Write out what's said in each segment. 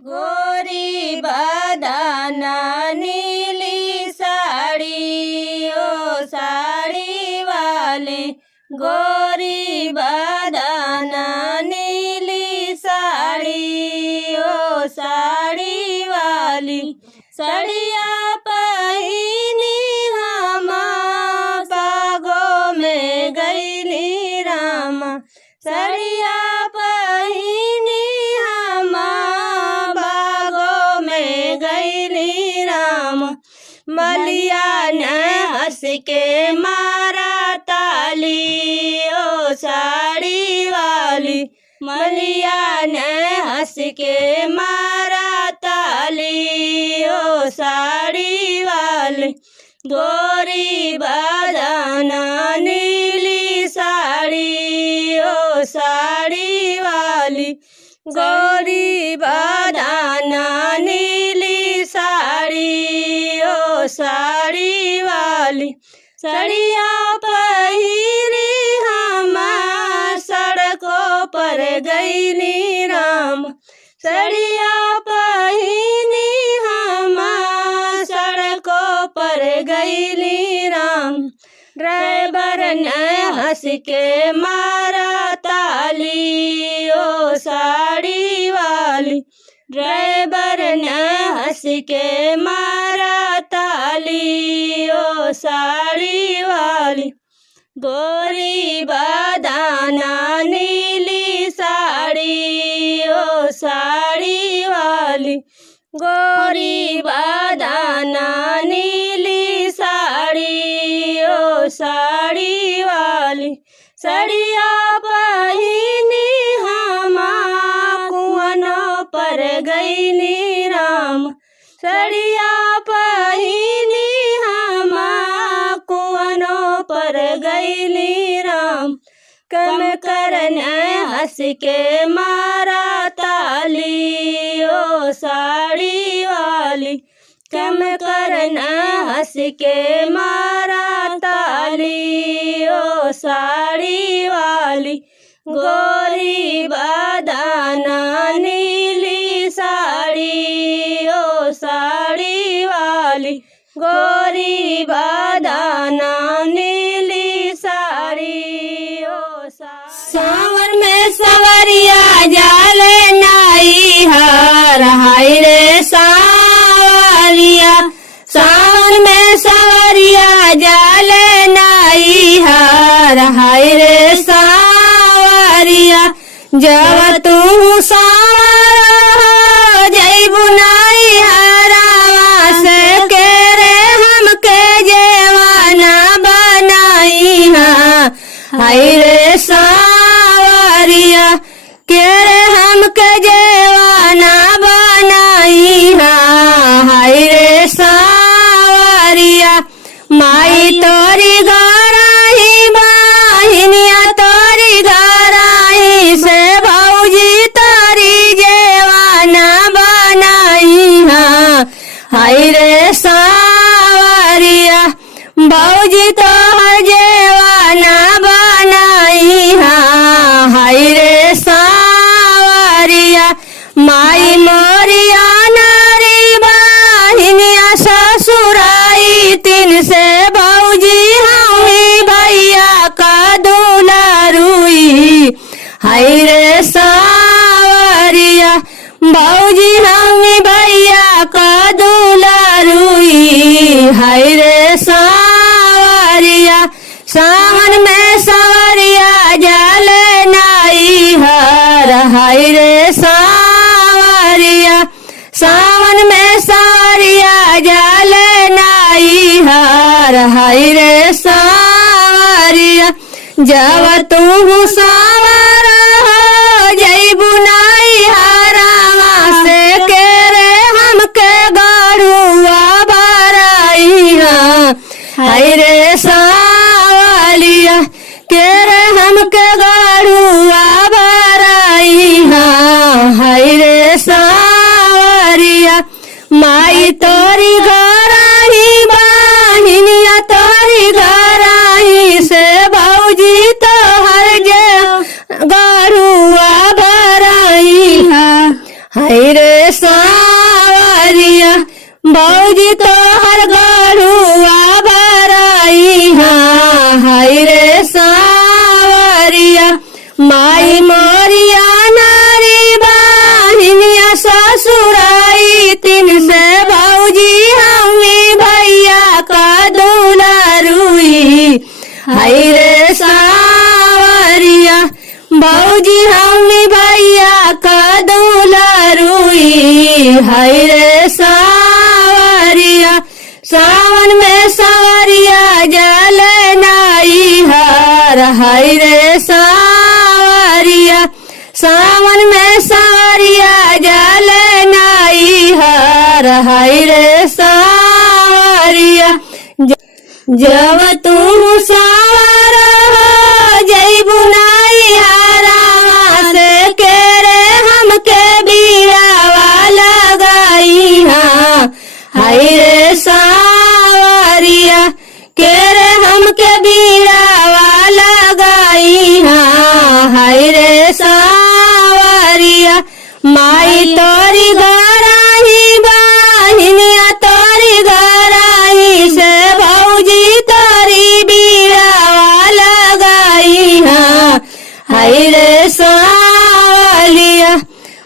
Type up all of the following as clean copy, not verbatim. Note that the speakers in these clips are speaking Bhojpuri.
गोरी बदाना नीली साड़ी ओ साड़ी वाले, गोरी बदाना नीली साड़ी ओ साड़ी वाली, साड़िया पहिनी हम पागो में गईली रामा, साड़िया पहिनी हम बागो में गईली रामा, मलिया ने हंस के मारा ताली ओ साड़ी वाली, मलिया ने हंस के मारा ताली ओ साड़ी वाली, गोरी बदाना नीली साड़ी ओ साड़ी वाली, गोरी बदाना नीली साड़ी ओ साड़ी वाली, साड़िया पहिरी हम सड़कों पर गईली राम, साड़िया पहिनी हम सड़कों पर गईली राम, ड्राइवर ने हंस के मारा ताली ओ साड़ी वाली, ड्राइवर ने हंस के मारा ताली ओ साड़ी वाली, गोरी बदाना नीली साड़ी ओ साड़ी वाली, गोरी बदाना नीली साड़ी ओ साड़ी वाली, साड़िया पहिनी हम कुआनों पर गईली राम, साड़िया पहिनी हम कुआनों पर गईली राम, कम करने हंस के मारा ताली ओ साड़ी वाली, कम करना हंस के मारा ताली ओ साड़ी वाली, गोरी बदाना नीली साड़ी ओ साड़ी वाली, गोरी बदाना नीली साड़ी ओ साड़ी, सावर में सवरिया जाले नाई हर हाय रे सावरिया, सावन में सवरिया जाले नाई हर हाय रे सावरिया, जब तू सावर जैबू नाई हरावा से के रे हमके जेवाना बनाई हाय रे सावरिया, के रे हमके जेवाना बनाई हाय रे सावरिया, माई तोरी घराही बहिनिया तोरी घराही से भौजी तोरी जेवाना बनाई हाय रे सावरिया, भौजी तोहर जेवाना बनाई हाय रे सावरिया, माई मोरिया नारी बहिनिया ससुराई तीन से भौजी हमी भैया का दुलारुई हाय रे सावरिया, भौजी हमी भैया का दुलारुई हाय रे सावरिया, सावन में सवरिया जाले नाई हर हाय रे सावरिया, सावन में सवरिया जाले नाई हर हाय रे सावरिया, जब तू सावर हो जैबू नाई हरावा से के रे हमके गरुआ भराई हाय रे सावलिया, के रे हमके गरुआ भराई हाय रे सावरिया, माई तोरी घराही बहिनिया तोरी घराही से भौजी तोहर जे गरुआ भराई हाय रे हाय रे सावरिया सावन में सवरिया जल नाई हार हाय रे सावरिया सावन में सवरिया जल नाई हार हाय रे सावरिया जब तू सावर जय बुनाई हारा से के रे हमके बीड़ावा लगाई हाँ हाय रे सावरिया के रे हमके बीड़ावा लगाई हाँ हाय रे सावरिया माई तोरी गराही बाहिनिया तोरी गराही से भौजी तोरी बीड़ावा लगाई हाँ हाय रे सावलिया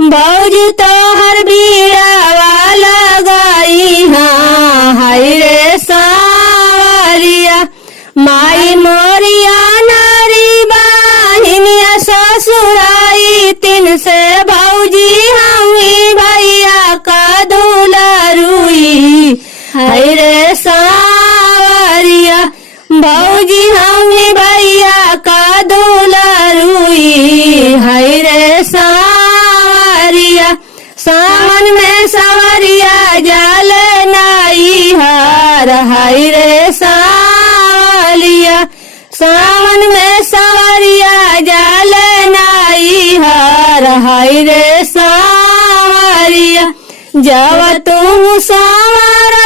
भौजी तोहर बीड़ावा लगाई हाँ हाय रे सावलिया माई मोरिया नारी बाहिनिया ससुराई तीन से भौजी हमी भैया का दुलारुई हाय रे सावरिया भौजी हमी भैया का दुलारुई हाय रे सावरिया सावन में सवरिया जल नाई हार हाय रे सावलिया सावन में सवरिया जल नाई हार हाय रे सावरिया जब तू सावर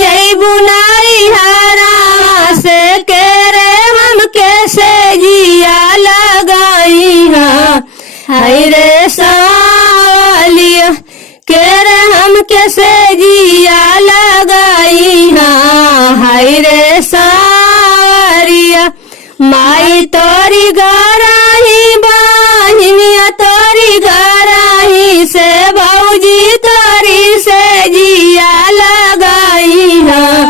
जय बुनाई हारा से के रे हम कैसे जिया लगाई हाँ हाय रे सावलिया के रे हम कैसे जिया लगाई हाँ हाय रे सावरिया माई तोरी गराही बाहिनिया तोरी गराही से भौजी तोरी से जिया लगाई हाँ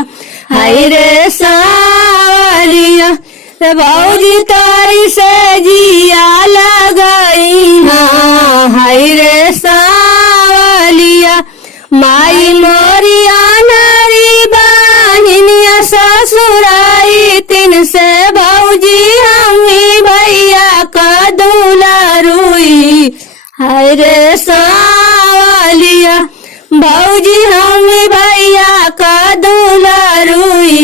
हाय रे सावलिया भौजी तोरी से जिया लगाई हाँ हाय रे सावलिया माई मोरिया नारी बाहिनिया ससुराई तीन से भौजी हमी भैया का दुलारुई हाय रे सावलिया भौजी हमी भैया का दुलारुई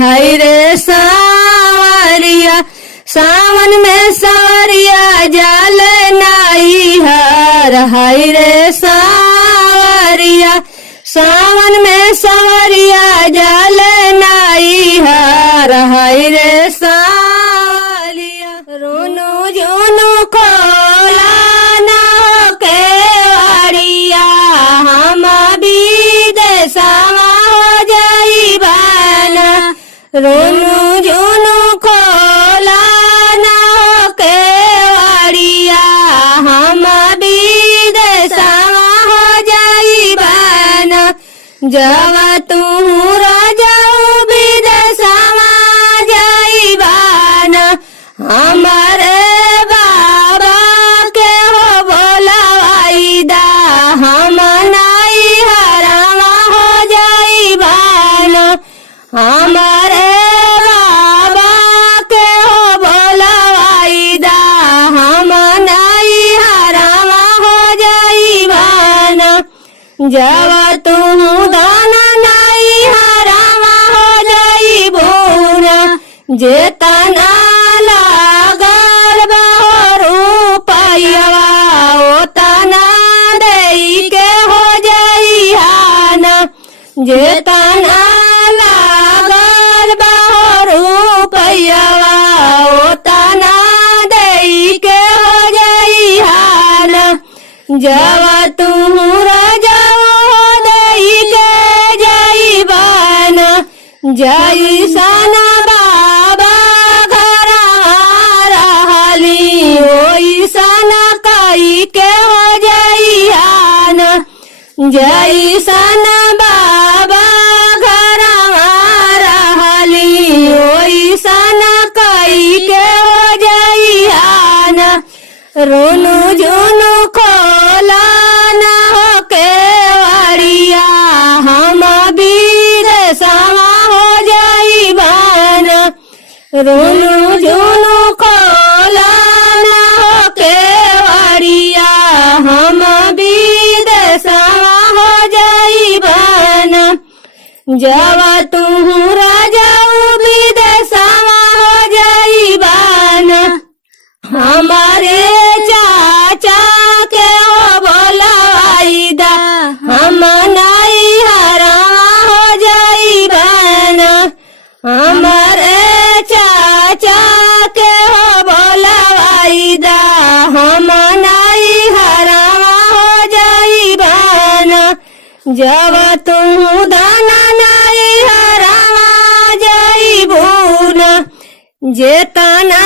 हाय रे सावरिया सावन में सवरिया जल नाई हार हाय रे सावरिया सावन में सवरिया जल नाई हार हाय रे सावलिया रोनो जोनो खोला ना केवाड़िया हम विदेशवा हो जाइबाना रोनो जोनो खोला ना केवाड़िया हम विदेशवा हो जाइबाना जब तू राजाऊ विदेशवा जाइबाना हमारे बाबा के हो बोलावाईदा हम नाई हरावा हो जाइबाना हमारे बाबा के हो बोलावाईदा हम नाई हरावा हो जाइबाना जब तू दाना नाई हरावा हो जाइबोना जेतना लागल बहरू पायवा ओतना देई के हो जाइहाना जेतना लागल बहरू पायवा ओतना देई के हो जाइहाना जब तू राजाओ देई के जाइबाना जैसना बाबा घर रहली ओइसना कई के हो जाइहाना जैसना बाबा घर रहली ओइसना कई के हो जाइहाना रोनु जोनु खोला ना रोनू झुनू खोला ना हो केवड़िया हम विदेशवा हो जाइबाना जब तू राजा विदेशवा हो जाइबाना हमारे चाचा के हो बोलवाईदा हम नाई हरावा हो जाइबाना हमारे चाचा के हो बोलवाईदा हम नाई हरावा हो जाइबाना जब तू दाना नाई हरावा जाइबूना जेतना